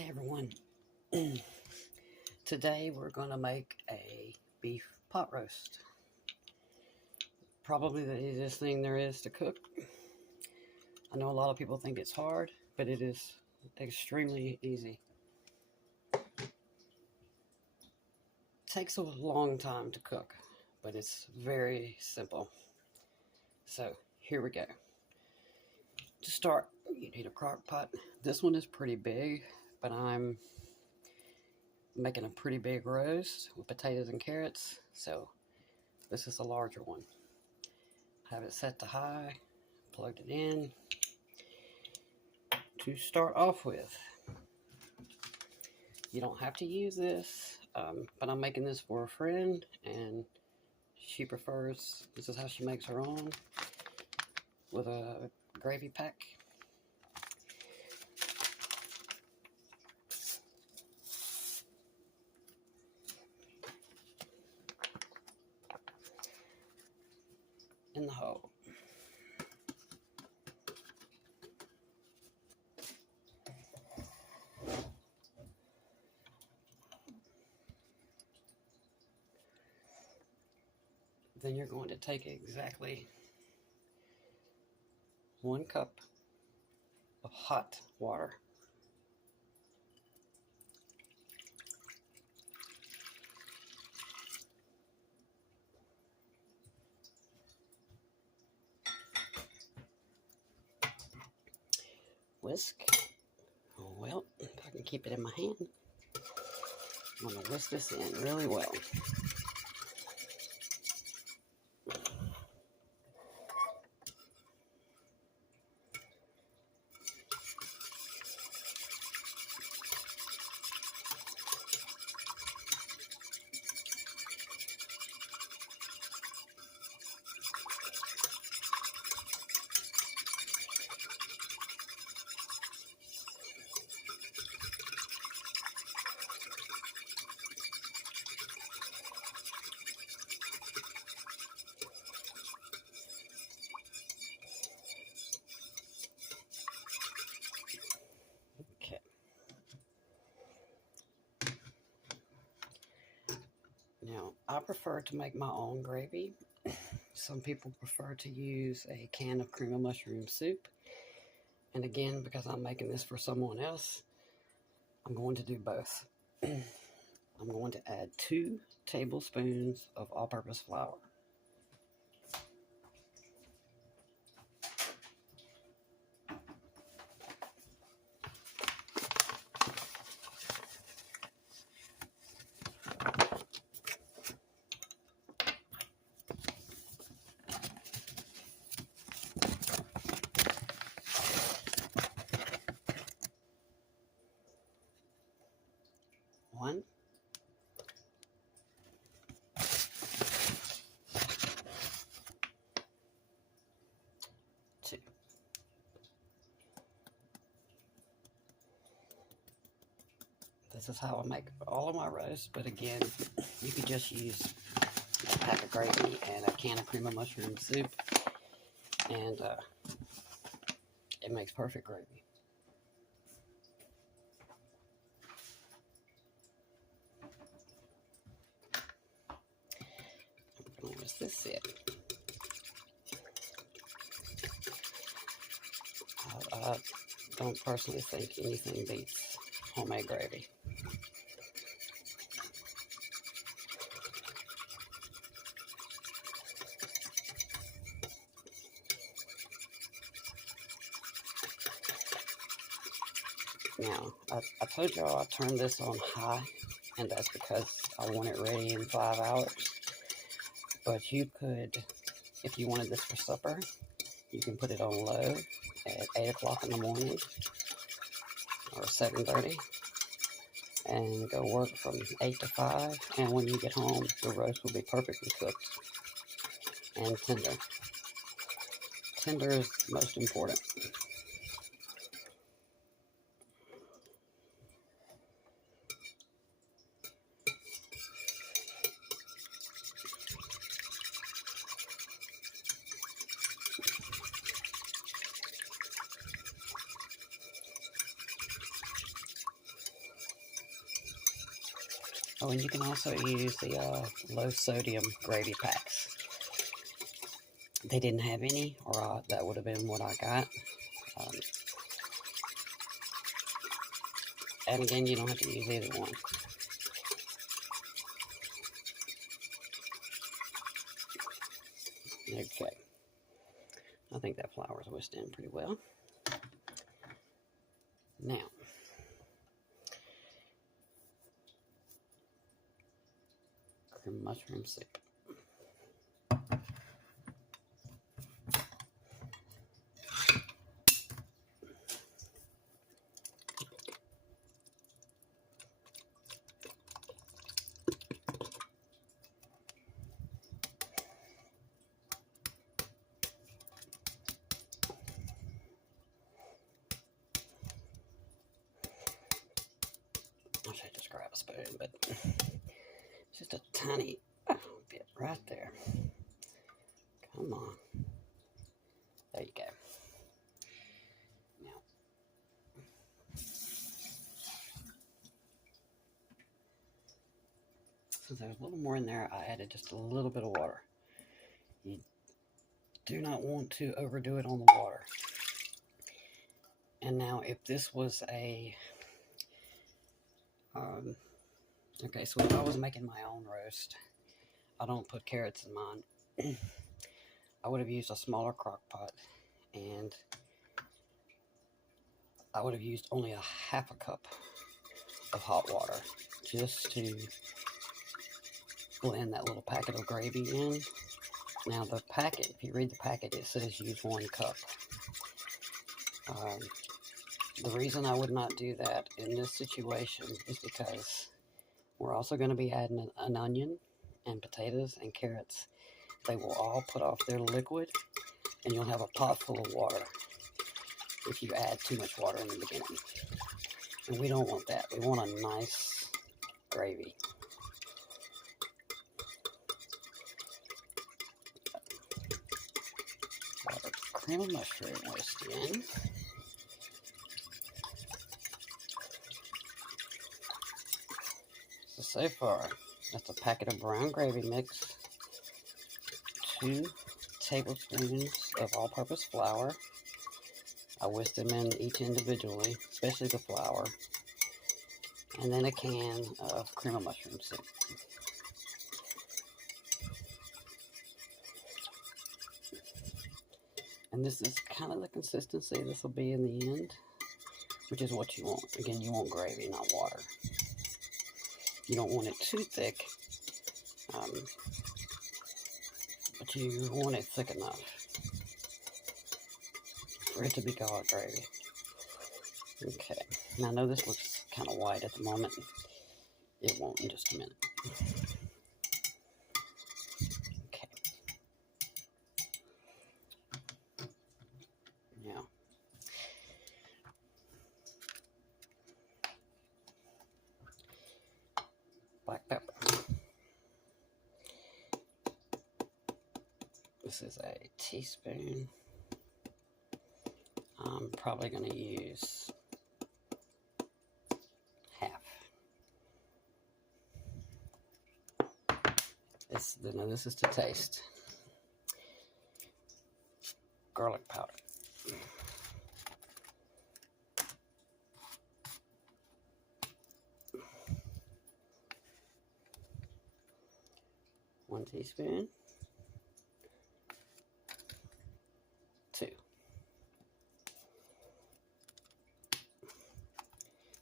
Hi everyone. Today we're going to make a beef pot roast. Probably the easiest thing there is to cook. I know a lot of people think it's hard, but it is extremely easy. It takes a long time to cook, but it's very simple. So here we go. To start, you need a crock pot. This one is pretty big, but I'm making a pretty big roast with potatoes and carrots, so this is a larger one. Have it set to high, plugged it in. To start off with, you don't have to use this, but I'm making this for a friend, and she prefers, this is how she makes her own, with a gravy pack. In the hole. Then you're going to take exactly 1 cup of hot water. Whisk. Well, if I can keep it in my hand, I'm going to whisk this in really well. Now, I prefer to make my own gravy. Some people prefer to use a can of cream of mushroom soup. And again, because I'm making this for someone else, I'm going to do both. I'm going to add 2 tablespoons of all-purpose flour. One, 2. This is how I make all of my roasts, but again, you could just use a pack of gravy and a can of cream of mushroom soup, and it makes perfect gravy. I'm going to whisk this in. I don't personally think anything beats homemade gravy. Now, I told y'all I turned this on high, and that's because I want it ready in 5 hours. But you could, if you wanted this for supper, you can put it on low at 8 o'clock in the morning or 7:30 and go work from 8 to 5. And when you get home, the roast will be perfectly cooked and tender. Tender is most important. Oh, and you can also use the low sodium gravy packs. They didn't have any, or that would have been what I got. And again, you don't have to use either one. Okay. I think that flour is whisked in pretty well. Now, cream mushroom soup. I should just grab a spoon, but it's just a tiny bit right there. Come on. There you go. Now, since there's a little more in there, I added just a little bit of water. You do not want to overdo it on the water. And now, if this was a okay, so if I was making my own roast, I don't put carrots in mine. I would have used a smaller crock pot, and I would have used only a half a cup of hot water just to blend that little packet of gravy in. Now the packet, if you read the packet, it says use 1 cup. The reason I would not do that in this situation is because we're also going to be adding an onion and potatoes and carrots. They will all put off their liquid, and you'll have a pot full of water if you add too much water in the beginning. And we don't want that. We want a nice gravy. Cream of mushroom whisked in. So far, that's a packet of brown gravy mix, 2 tablespoons of all-purpose flour. I whisked them in each individually, especially the flour, and then a can of cream of mushroom soup. And this is kind of the consistency this will be in the end, which is what you want. Again, you want gravy, not water. You don't want it too thick, but you want it thick enough for it to be called gravy. Okay, now I know this looks kind of white at the moment. It won't in just a minute. Okay. Now, black pepper. This is a teaspoon. I'm probably going to use half. This is to taste. Garlic powder. One teaspoon. 2.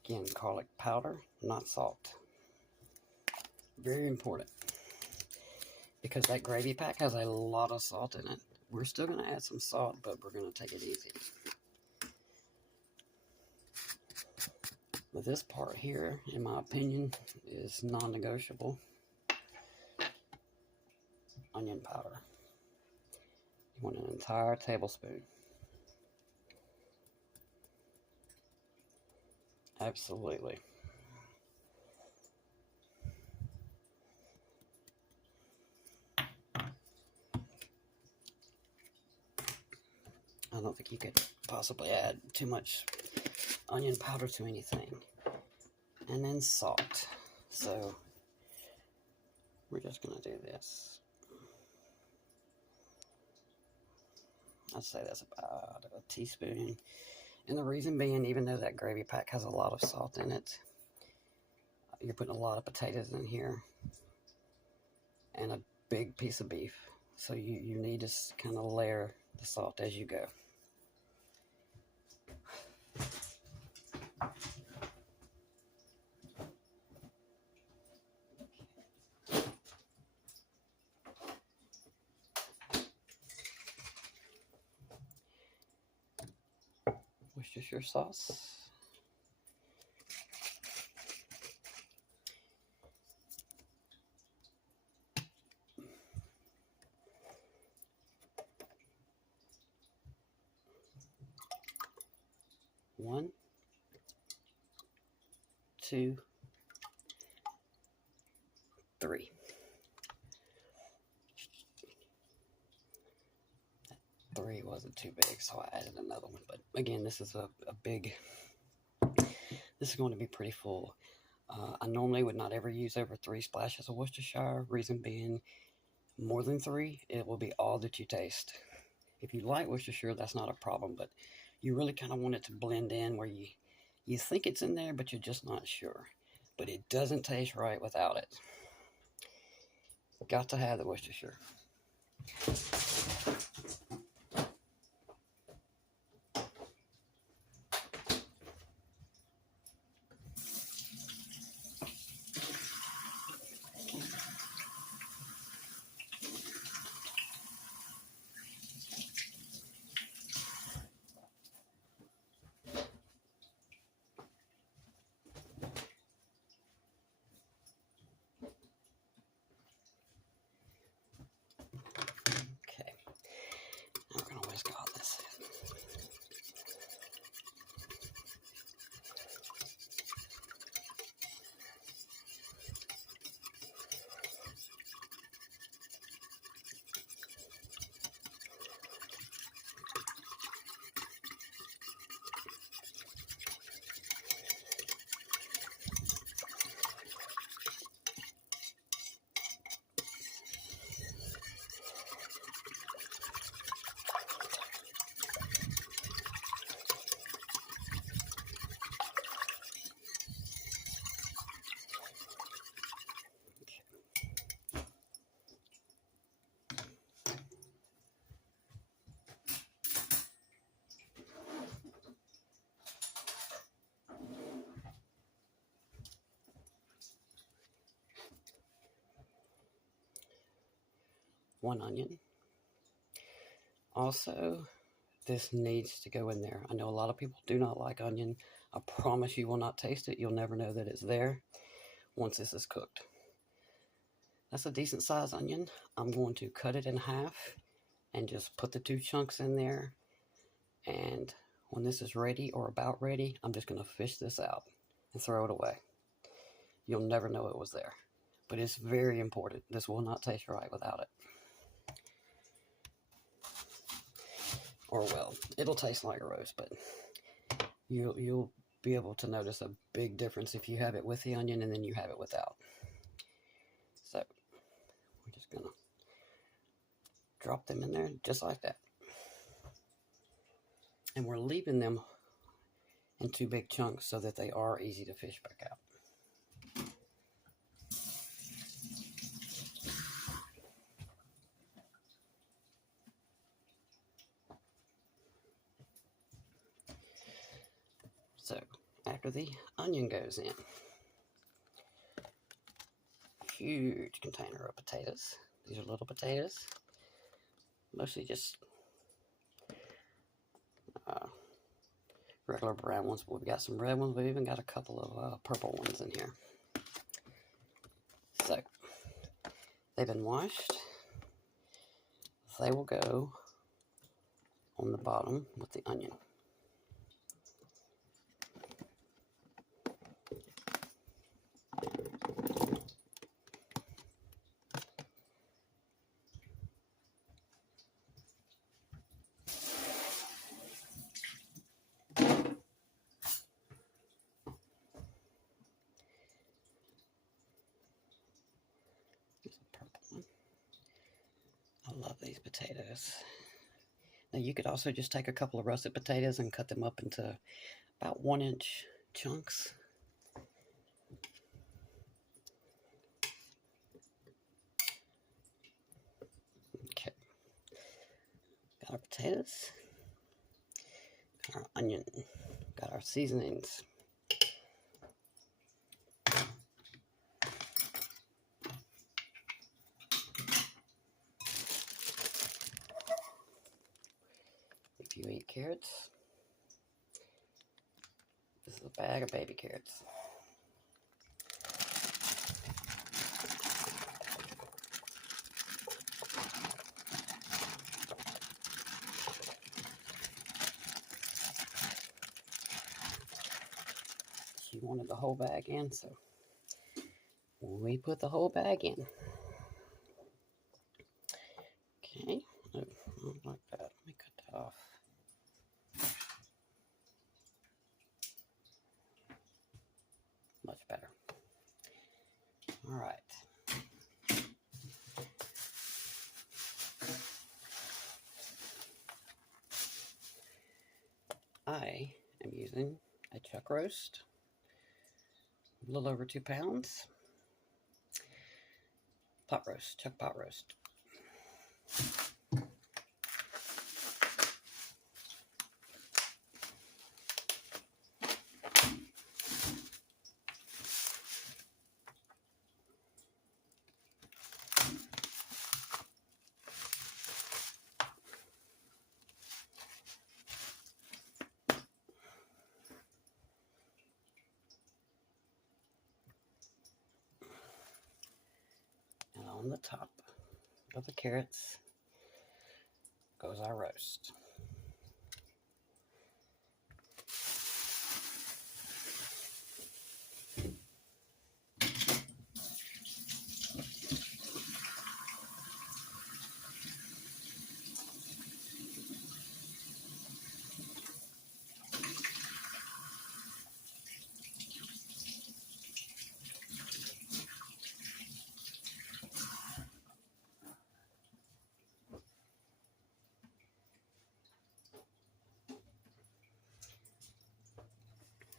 Again, garlic powder, not salt. Very important, because that gravy pack has a lot of salt in it. We're still going to add some salt, but we're going to take it easy. But this part here, in my opinion, is non-negotiable. Onion powder. You want an entire tablespoon. Absolutely. I don't think you could possibly add too much onion powder to anything. And then salt. So We're just going to do this. I'd say that's about a teaspoon. And the reason being, even though that gravy pack has a lot of salt in it, you're putting a lot of potatoes in here and a big piece of beef. So you need to kind of layer the salt as you go. Worcestershire sauce. One, two, three. Three wasn't too big, so I added another one. But again, this is a big, this is going to be pretty full. I normally would not ever use over 3 splashes of Worcestershire. Reason being, more than 3, it will be all that you taste. If you like Worcestershire, that's not a problem, but you really kind of want it to blend in where you think it's in there, but you're just not sure. But it doesn't taste right without it. Got to have the Worcestershire. Okay, now we're going to whisk all this in. One onion. Also, this needs to go in there. I know a lot of people do not like onion. I promise you will not taste it. You'll never know that it's there once this is cooked. That's a decent sized onion. I'm going to cut it in half and just put the 2 chunks in there. And when this is ready or about ready, I'm just going to fish this out and throw it away. You'll never know it was there. But it's very important. This will not taste right without it. Or well, it'll taste like a roast, but you'll be able to notice a big difference if you have it with the onion and then you have it without. So we're just gonna drop them in there just like that. And we're leaving them in 2 big chunks so that they are easy to fish back out. So after the onion goes in, huge container of potatoes. These are little potatoes, mostly just regular brown ones, but we've got some red ones. We've even got a couple of purple ones in here. So they've been washed. They will go on the bottom with the onion. love these potatoes. Now you could also just take a couple of russet potatoes and cut them up into about 1-inch chunks. Okay, got our potatoes, got our onion, got our seasonings. If you eat carrots, this is a bag of baby carrots. She wanted the whole bag in, so we put the whole bag in. Okay, oh, I don't like that. Let me cut that off. Much better. All right. I am using a chuck roast, a little over 2 pounds. Pot roast, chuck pot roast. And on the top of the carrots goes our roast.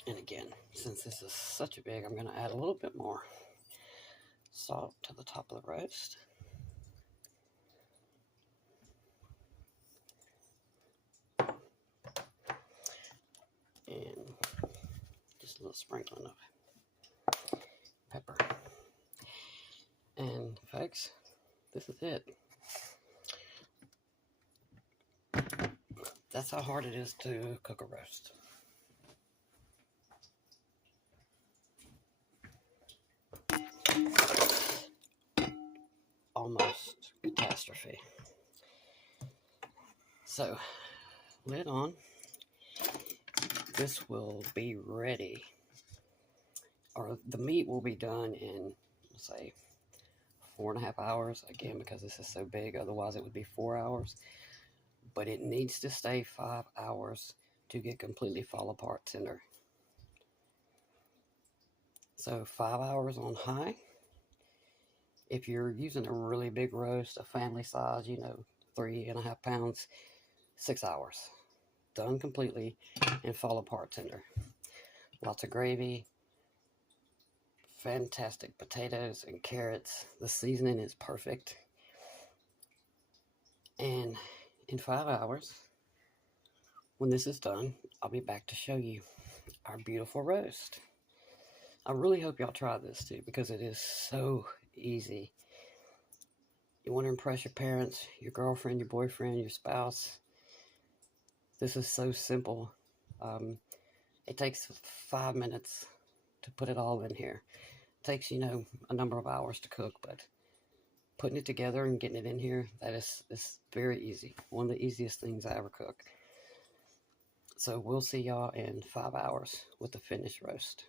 And again, since this is such a big, I'm going to add a little bit more salt to the top of the roast. And just a little sprinkling of pepper. And folks, this is it. That's how hard it is to cook a roast. Almost catastrophe. So, lid on. This will be ready, or the meat will be done in, let's say, 4.5 hours. Again, because this is so big, otherwise it would be 4 hours. But it needs to stay 5 hours to get completely fall apart tender. So 5 hours on high. If you're using a really big roast, a family size, 3.5 pounds, 6 hours. Done completely and fall apart tender. Lots of gravy, fantastic potatoes and carrots. The seasoning is perfect. And in 5 hours, when this is done, I'll be back to show you our beautiful roast. I really hope y'all try this too, because it is so easy. You want to impress your parents, your girlfriend, your boyfriend, your spouse. This is so simple. It takes 5 minutes to put it all in here. It takes, a number of hours to cook, but putting it together and getting it in here, that is very easy. One of the easiest things I ever cook. So we'll see y'all in 5 hours with the finished roast.